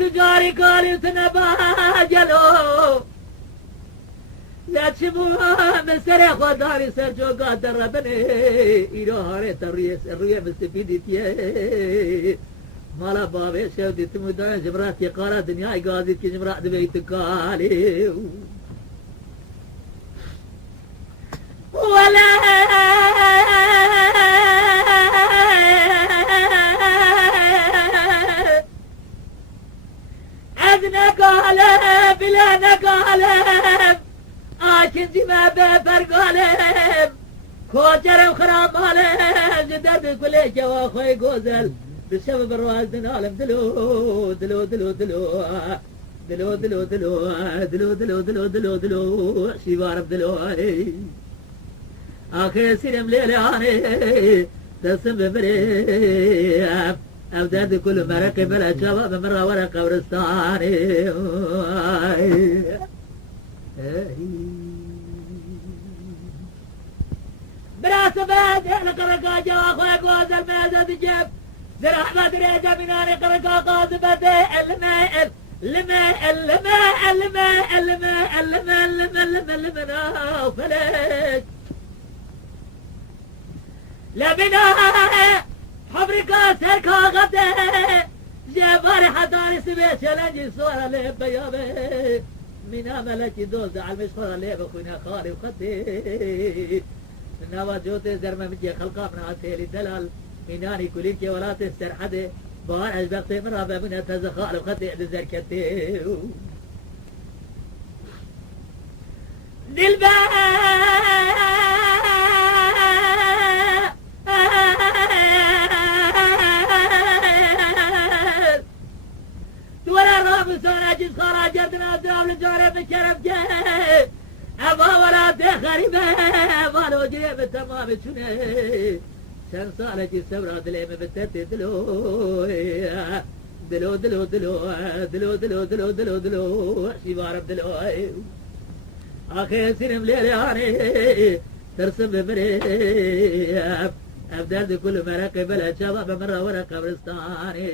تجاري قالي سنباجلو لا تشبوها من سريخ وداري سرجو قادر ربني إيرو هاري تريس الرؤية مستفيدتي مالا بابي شودي تمودان جمرات يقارا دنياي قاضي كي جمرات بيتك قالي ولا عدنا قالب بلا نقالب آشنزي ما بفرق قالب كوجر وخراب مالب جدر بكل جوا خوي قوزل بسبب الرواز دنالم دلو دلو دلو دلو دلو دلو دلو دلو دلو دلو دلو دلو شيبارب دلو آخر سيرم ليلاني تسم بمري أبداد كل مرق بلا شباب مرة ورا قبرستاني براس باد لقرقا جوا خويا قوزل بنازل جيب زرع ما دريجة مناني قرقا قاذبته الماء الماء الماء الماء الماء الماء الماء الماء فلك لبنا حبركا سركا غده جبار حداري سبيش لنجي صورة ليه بيابي منا ملكي دوز على المشفرة ليه بخونا خاري وخدي نوا جوتي زرمة مجي خلقا من عسيلي دلال ميناني كلين كي ولا تستر حدي بار عجبقتي من رابع من تزخال وخدي عد زركتي دلبا ولا رامس ولا جيس خراجتنا درام لجارب الشرف جاي أبا ولا تخريبه أبا لو جريب التمام شنه سن صالتي السبرة دليم بتتي دلو دلو دلو دلو دلو دلو دلو دلو دلو شبارب دلو آخي سينم ليلاني ترسم بمري أبدال دي كل مرق بلا شباب مرة ورا قبرستاني